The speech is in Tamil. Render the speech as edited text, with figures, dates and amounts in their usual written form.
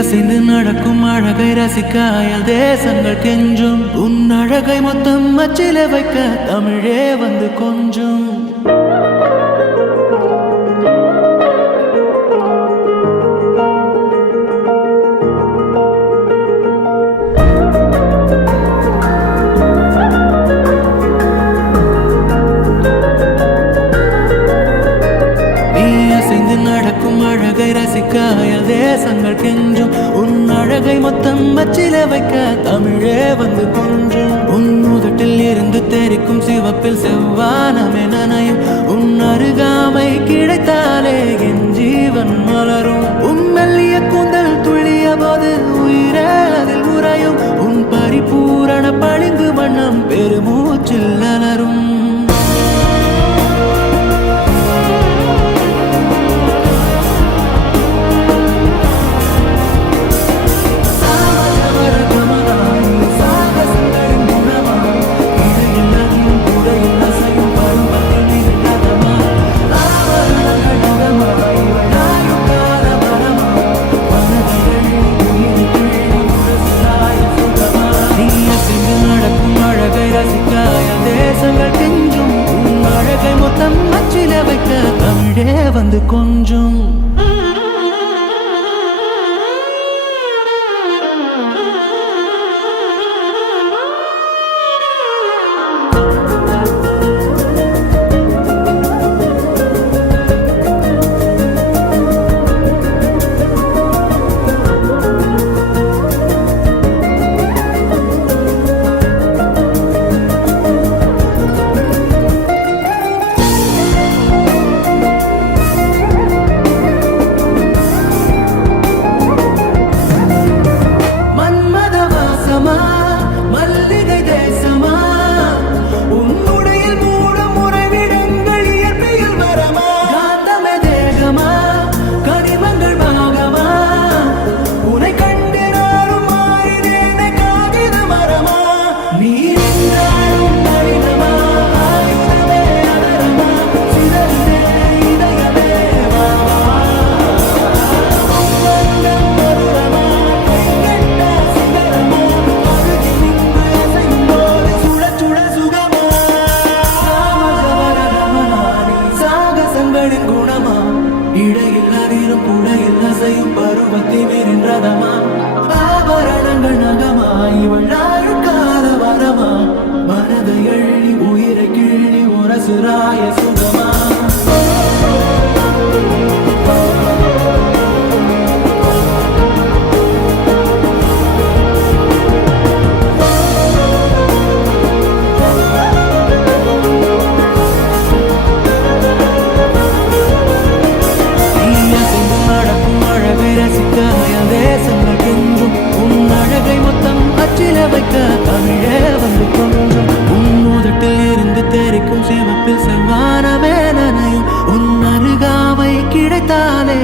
அசைந்து நடக்கும் அழகை ரசிக்க அயல் தேசங்கள் கெஞ்சும். உன் அழகை மொத்தம் அச்சில வைக்க தமிழே வந்து கொஞ்சும். அழகை ரசிக்க அயல் தேசங்கள் கெஞ்சும். உன் அழகை மொத்தம் அச்சில வைக்க தமிழே வந்து கொஞ்சும். உன் உதட்டில் இருந்து தெரிக்கும் சிவப்பில் செவ்வானமே நனையும். உன் அருகாமை கிடைத்தாலே என் ஜீவன் மலரும். உன் மெல்லிய கூந்தல் துள்ளிய போது உயிரே அதில் உறையும். உன் பரிபூரண பளிங்கு வண்ணம் பெருமூச்சில் அலரும். தமிழே வந்து கொஞ்சும். பருவத்தை மீறின்றதமா ஆபரணங்கள் நகமா இவள் நாளுக்கால வரமா மனதை எள்ளி உயிரை கிள்ளி உரசுராய சுகமா. தமிழே வந்து கொஞ்சும். உன் உதட்டில் இருந்து தெரிக்கும் சிவப்பில் செவ்வானமே நனையும். உன் அருகாமை கிடைத்தாலே